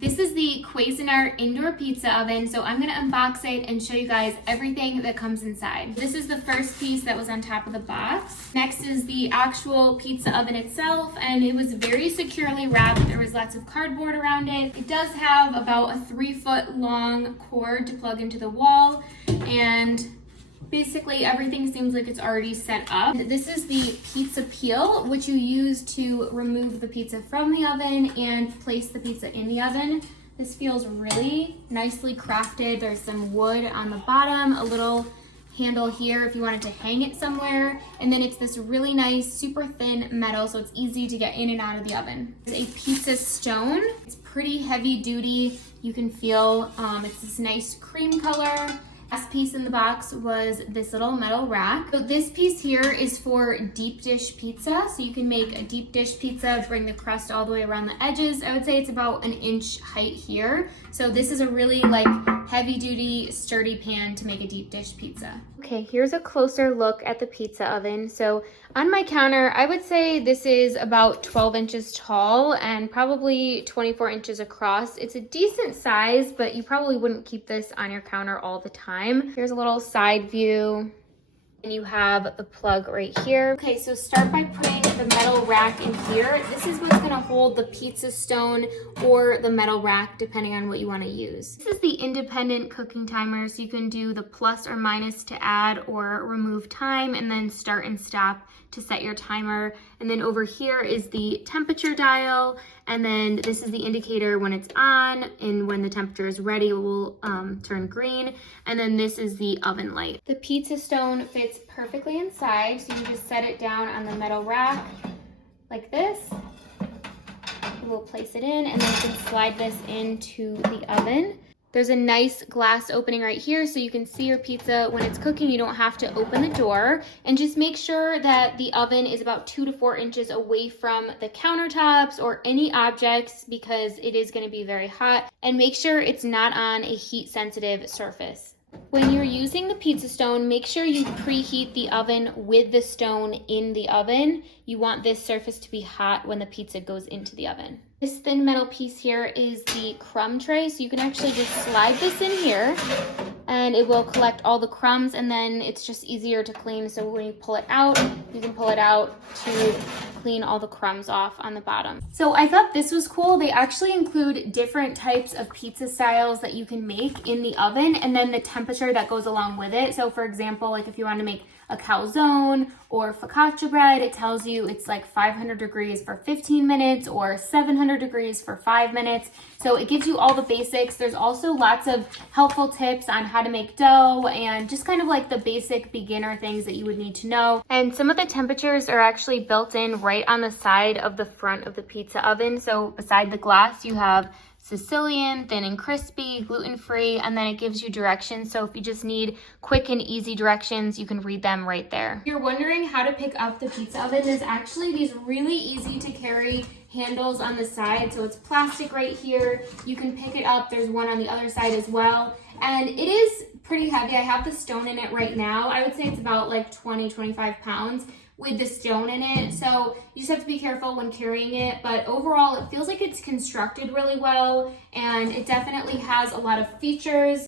This is the Cuisinart indoor pizza oven, so I'm gonna unbox it and show you guys everything that comes inside. This is the first piece that was on top of the box. Next is the actual pizza oven itself, and it was very securely wrapped. There was lots of cardboard around it. It does have about a 3-foot long cord to plug into the wall, and basically everything seems like it's already set up. This is the pizza peel, which you use to remove the pizza from the oven and place the pizza in the oven. This feels really nicely crafted. There's some wood on the bottom, a little handle here if you wanted to hang it somewhere, and then it's this really nice, super thin metal, so it's easy to get in and out of the oven. There's a pizza stone. It's pretty heavy duty. You can feel it's this nice cream color. Last piece in the box was this little metal rack. So this piece here is for deep dish pizza. So you can make a deep dish pizza, bring the crust all the way around the edges. I would say it's about an inch height here. So this is a really heavy duty, sturdy pan to make a deep dish pizza. Okay, here's a closer look at the pizza oven. So on my counter, I would say this is about 12 inches tall and probably 24 inches across. It's a decent size, but you probably wouldn't keep this on your counter all the time. Here's a little side view. And you have the plug right here. Okay, so start by putting the metal rack in here. This is what's gonna hold the pizza stone or the metal rack, depending on what you wanna use. This is the independent cooking timer, so you can do the plus or minus to add or remove time, and then start and stop to set your timer. And then over here is the temperature dial, and then this is the indicator when it's on, and when the temperature is ready, it will turn green. And then this is the oven light. The pizza stone fits perfectly inside, so you just set it down on the metal rack like this. We'll place it in, and then you can slide this into the oven. There's a nice glass opening right here so you can see your pizza when it's cooking. You don't have to open the door, and just make sure that the oven is about 2 to 4 inches away from the countertops or any objects, because it is going to be very hot, and make sure it's not on a heat sensitive surface. When you're using the pizza stone, make sure you preheat the oven with the stone in the oven. You want this surface to be hot when the pizza goes into the oven. This thin metal piece here is the crumb tray, so you can actually just slide this in here and it will collect all the crumbs, and then it's just easier to clean. So when you pull it out, you can pull it out to clean all the crumbs off on the bottom. So I thought this was cool. They actually include different types of pizza styles that you can make in the oven, and then the temperature that goes along with it. So for example, if you want to make a calzone or focaccia bread, it tells you it's 500 degrees for 15 minutes or 700 degrees for 5 minutes. So it gives you all the basics. There's also lots of helpful tips on how to make dough and just kind of the basic beginner things that you would need to know. And some of the temperatures are actually built in right on the side of the front of the pizza oven. So beside the glass, you have Sicilian, thin and crispy, gluten-free, and then it gives you directions. So if you just need quick and easy directions, you can read them right there. If you're wondering how to pick up the pizza oven, there's actually these really easy to carry handles on the side. So it's plastic right here. You can pick it up. There's one on the other side as well. And it is pretty heavy. I have the stone in it right now. I would say it's about 20, 25 pounds with the stone in it. So you just have to be careful when carrying it. But overall, it feels like it's constructed really well, and it definitely has a lot of features.